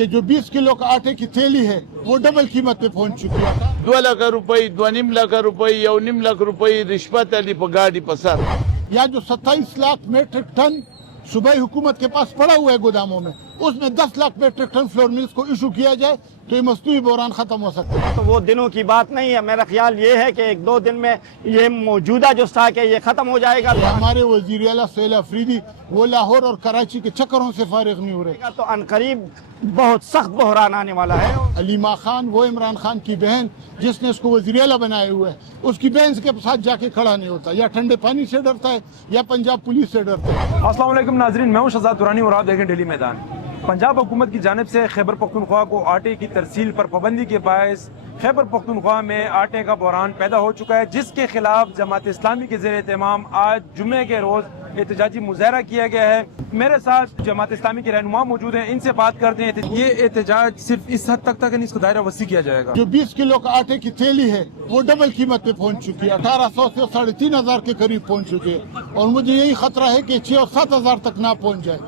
کہ جو 20 کلو کا آٹے کی تھیلی ہے وہ ڈبل قیمت پہ پہنچ چکی ہے. 2 لکھ روپے 2.5 لاکھ روپے 1.5 لاکھ روپے رشوت علی پہ گاڑی پر سر. یا جو 27 لاکھ میٹرک ٹن صوبائی حکومت کے پاس پڑا ہوا ہے گوداموں میں، اس میں 10 lakh metric ton flour mills کو ایشو کیا جائے تو یہ مصنوعی بحران ختم ہو سکتا ہے. تو وہ دنوں کی بات نہیں ہے. میرا خیال یہ ہے کہ 1-2 دن میں یہ موجودہ جو اسٹاک ہے یہ ختم ہو جائے گا. ہمارے وزیر اعلیٰ سہیل افریدی وہ لاہور اور کراچی کے چکروں سے فارغ نہیں ہو رہے. تو عنقریب بہت سخت بحران آنے والا ہے. علیمہ خان وہ عمران خان کی بہن جس نے اس کو وزیر اعلیٰ بنائے ہوئے ہے، اس کی بہن کے ساتھ جا کے کھڑا نہیں ہوتا، یا ٹھنڈے پانی سے ڈرتا ہے یا پنجاب پولیس سے ڈرتا ہے. السلام علیکم ناظرین، میں ہوں شہزاد دورانی اور آپ دیکھیں ڈیلی میدان. پنجاب حکومت کی جانب سے خیبر پختونخوا کو آٹے کی ترسیل پر پابندی کے باعث خیبر پختونخوا میں آٹے کا بحران پیدا ہو چکا ہے، جس کے خلاف جماعت اسلامی کے زیر اہتمام آج جمعے کے روز احتجاجی مظاہرہ کیا گیا ہے. میرے ساتھ جماعت اسلامی کے رہنما موجود ہیں، ان سے بات کرتے ہیں. یہ احتجاج صرف اس حد تک تھا کہ اس کا دائرہ وسیع کیا جائے گا؟ جو 20 کلو کا آٹے کی تھیلی ہے وہ ڈبل قیمت پہ پہنچ چکی ہے، 1800 سے 3500 کے قریب پہنچ چکی ہے، اور مجھے یہی خطرہ ہے کہ 6 اور 7 ہزار تک نہ پہنچ جائے.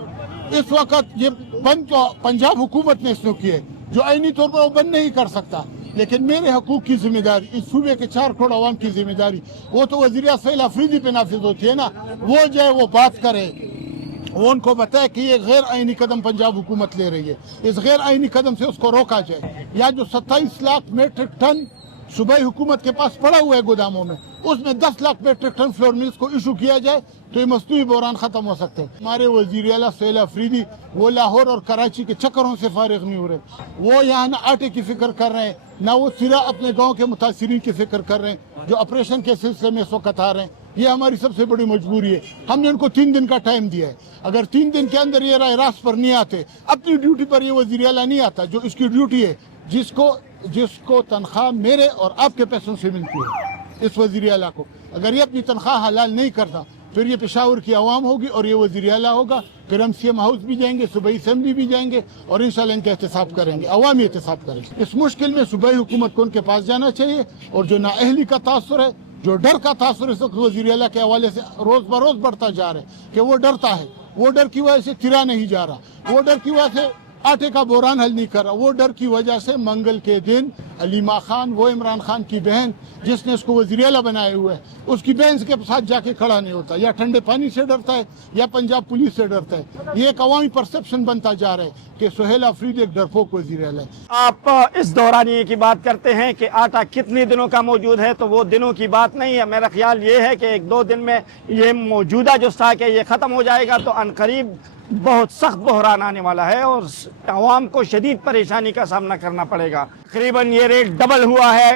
اس وقت یہ بند تو پنجاب حکومت نے اس نے کی ہے، جو آئینی طور پر وہ بند نہیں کر سکتا، لیکن میرے حقوق کی ذمہ داری، اس صوبے کے 4 کروڑ عوام کی ذمہ داری وہ تو وزیر اعلیٰ سہیل افریدی پہ نافذ ہوتی ہے نا. وہ جو ہے وہ بات کرے، وہ ان کو بتائے کہ یہ غیر آئینی قدم پنجاب حکومت لے رہی ہے، اس غیر آئینی قدم سے اس کو روکا جائے. یا جو 27 لاکھ میٹرک ٹن صوبائی حکومت کے پاس پڑا ہوا ہے گوداموں میں، اس میں 10 lakh metric ton flour mills کو ایشو کیا جائے تو یہ مصنوعی بحران ختم ہو سکتے ہیں. ہمارے وزیر اعلیٰ سہیل افریدی وہ لاہور اور کراچی کے چکروں سے فارغ نہیں ہو رہے. وہ یہاں نہ آٹے کی فکر کر رہے ہیں، نہ وہ سرا اپنے گاؤں کے متاثرین کی فکر کر رہے ہیں جو آپریشن کے سلسلے میں اس وقت آ رہے ہیں. یہ ہماری سب سے بڑی مجبوری ہے. ہم نے ان کو 3 دن کا ٹائم دیا ہے. اگر 3 دن کے اندر یہ راہ راست پر نہیں آتے، اپنی ڈیوٹی پر یہ وزیر اعلیٰ نہیں آتا جو اس کی ڈیوٹی ہے، جس کو تنخواہ میرے اور آپ کے پیسوں سے ملتی ہے، اس وزیر اعلیٰ کو اگر یہ اپنی تنخواہ حلال نہیں کرتا، پھر یہ پشاور کی عوام ہوگی اور یہ وزیر اعلیٰ ہوگا. پھر ہم سی ایم ہاؤس بھی جائیں گے، صوبائی اسمبلی بھی جائیں گے، اور انشاءاللہ ان کا احتساب کریں گے، عوامی احتساب کریں گے. اس مشکل میں صوبائی حکومت کو ان کے پاس جانا چاہیے، اور جو نااہلی کا تاثر ہے، جو ڈر کا تاثر اس وقت وزیر اعلیٰ کے حوالے سے روز بروز بڑھتا جا رہا ہے کہ وہ ڈرتا ہے، وہ ڈر کی وجہ سے تیرا نہیں جا رہا، وہ ڈر کی وجہ سے آٹے کا بحران حل نہیں کر رہا، وہ ڈر کی وجہ سے منگل کے دن علیمہ خان وہ عمران خان کی بہن جس نے اس کو وزیر اعلیٰ بنائے ہوئے ہے، اس کی بہن کے ساتھ جا کے کھڑا نہیں ہوتا، یا ٹھنڈے پانی سے ڈرتا ہے یا پنجاب پولیس سے ڈرتا ہے. یہ ایک عوامی پرسپشن بنتا جا رہا ہے کہ سہیل افریدی ایک ڈرپوک وزیر اعلیٰ ہے. آپ اس دورانیے کی بات کرتے ہیں کہ آٹا کتنے دنوں کا موجود ہے، تو وہ دنوں کی بات نہیں ہے. میرا خیال یہ ہے کہ 1-2 دن میں یہ موجودہ جو اسٹاک ہے یہ ختم ہو جائے گا. تو عنقریب بہت سخت بحران آنے والا ہے اور عوام کو شدید پریشانی کا سامنا کرنا پڑے گا. تقریباً یہ ریٹ ڈبل ہوا ہے،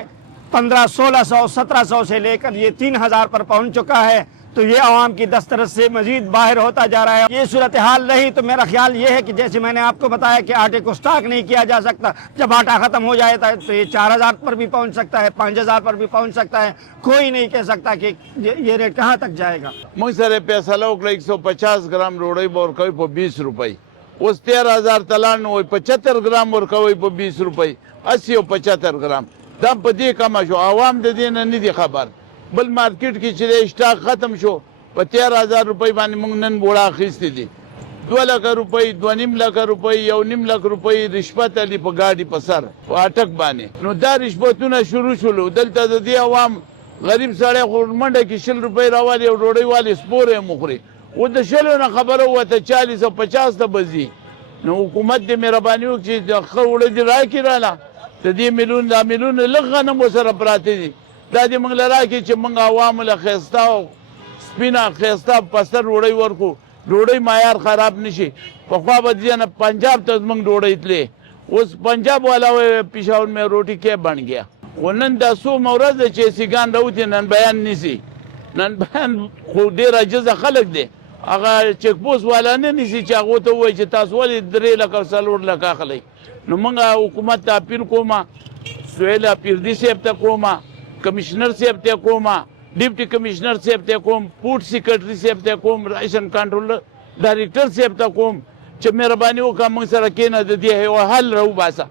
1500-1600 1700 سے لے کر یہ 3000 پر پہنچ چکا ہے. تو یہ عوام کی دسترس سے مزید باہر ہوتا جا رہا ہے. یہ صورتحال رہی تو میرا خیال یہ ہے کہ جیسے میں نے آپ کو بتایا کہ آٹے کو سٹاک نہیں کیا جا سکتا، جب آٹا ختم ہو جائے تو یہ 4000 پر بھی پہنچ سکتا ہے، 5000 پر بھی پہنچ سکتا ہے. کوئی نہیں کہہ سکتا کہ یہ ریٹ کہاں تک جائے گا. منگ سر پیسہ لوگ 150 گرام روڑی اور کوئی پہ 20 روپے، اس 13,000 تلان وہ 75 گرام اور کوئی پہ 20 روپے، 80 اور 75 گرام دم پہ دی کم شو. عوام دے دینا نہیں دی خبر، بل مارکیٹ کی چلے اسٹاک ختم شو. پہ 13,000 روپے بانے منگ نن بوڑا خیستی دی. 2 لکھ روپے 2.5 لاکھ روپے 1.5 لاکھ روپے رشوت علی پہ گاڑی پہ سر اٹک بانے. نو دا رشوتونه شروع شلو. دلتا دا دی عوام غریب ساڑے خورمنڈا کی 100 روپے راوالی اور روڑی والی سپورے مخری. وہ دا شلو نا خبر ہوا تا 40 اور 50 تا بزی. نو حکومت دی میربانیو چی خوڑی دی رائے کی رالا تا دی ملون لغا نمو سر پراتی دی. دا دی منگ لرائے کی چی منگ عوام لخیستاو سپینا خیستا پستر روڑی ورکو، روڑی معیار خراب نشی. پخوا بدیانا پنجاب تا منگ روڑی اتلے، اس پنجاب والا پیشاور میں روٹی کے بن گیا. ونن دا سو مورد چی سیگان روتی نن بیان نیسی، نن بیان خود دیر اجزا خلق دے. اگر چیک پوس والا نیسی چی اگو تو ہوئی چی تاسوالی 3 لکھ سالور لکھ خلی. نو منگا حکومت تا اپیل کوما، سویل اپیردی سیب تا کوما، کمیشنر سیب تا کوما، ڈپٹی کمیشنر سیب تا کوم، فوڈ سیکرٹری سیب تا کوم، رائشن کنٹرولر ڈائریکٹر سیب تا کوم چی میربانی کا منگ سر کینا دی ہے وہ حل رہو باسا.